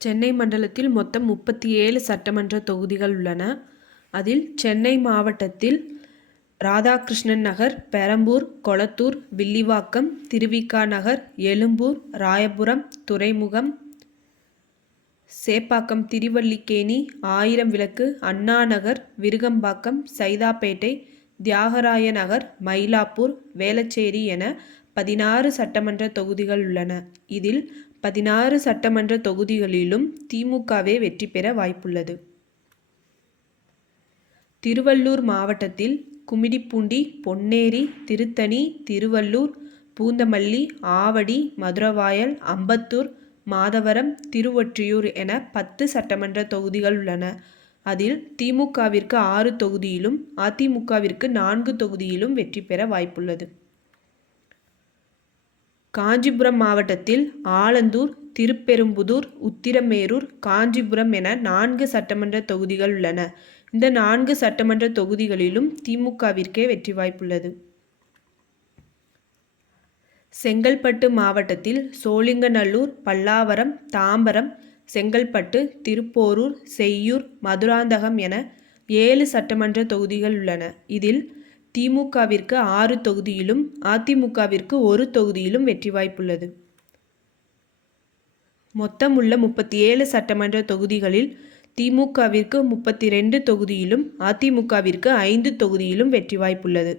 சென்னை மண்டலத்தில் மொத்தம் முப்பத்தி ஏழு சட்டமன்ற தொகுதிகள் உள்ளன. அதில் சென்னை மாவட்டத்தில் ராதாகிருஷ்ணன் நகர் பெரம்பூர் கொளத்தூர் வில்லிவாக்கம் திருவிக்கா நகர் எழும்பூர் ராயபுரம் துறைமுகம் சேப்பாக்கம் திருவல்லிக்கேணி ஆயிரம் விளக்கு அண்ணா நகர் விருகம்பாக்கம் சைதாப்பேட்டை தியாகராய நகர் மயிலாப்பூர் வேளச்சேரி என பதினாறு சட்டமன்ற தொகுதிகள் உள்ளன. இதில் பதினாறு சட்டமன்ற தொகுதிகளிலும் திமுகவே வெற்றி பெற வாய்ப்புள்ளது. திருவள்ளூர் மாவட்டத்தில் குமிடிப்பூண்டி பொன்னேரி திருத்தணி திருவள்ளூர் பூந்தமல்லி ஆவடி மதுரவாயல் அம்பத்தூர் மாதவரம் திருவொற்றியூர் என பத்து சட்டமன்ற தொகுதிகள் உள்ளன. அதில் திமுகவிற்கு ஆறு தொகுதியிலும் அதிமுகவிற்கு நான்கு தொகுதியிலும் வெற்றி பெற வாய்ப்புள்ளது. காஞ்சிபுரம் மாவட்டத்தில் ஆலந்தூர் திருப்பெரும்புதூர் உத்திரமேரூர் காஞ்சிபுரம் என நான்கு சட்டமன்ற தொகுதிகள் உள்ளன. இந்த நான்கு சட்டமன்ற தொகுதிகளிலும் திமுகவிற்கே வெற்றி வாய்ப்புள்ளது. செங்கல்பட்டு மாவட்டத்தில் சோழிங்கநல்லூர் பல்லாவரம் தாம்பரம் செங்கல்பட்டு திருப்போரூர் செய்யூர் மதுராந்தகம் என ஏழு சட்டமன்ற தொகுதிகள் உள்ளன. இதில் திமுகவிற்கு ஆறு தொகுதியிலும் அதிமுகவிற்கு ஒரு தொகுதியிலும் வெற்றி வாய்ப்புள்ளது. மொத்தம் உள்ள முப்பத்தி ஏழு சட்டமன்ற தொகுதிகளில் திமுகவிற்கு முப்பத்தி ரெண்டு தொகுதியிலும் அதிமுகவிற்கு ஐந்து தொகுதியிலும் வெற்றி வாய்ப்புள்ளது.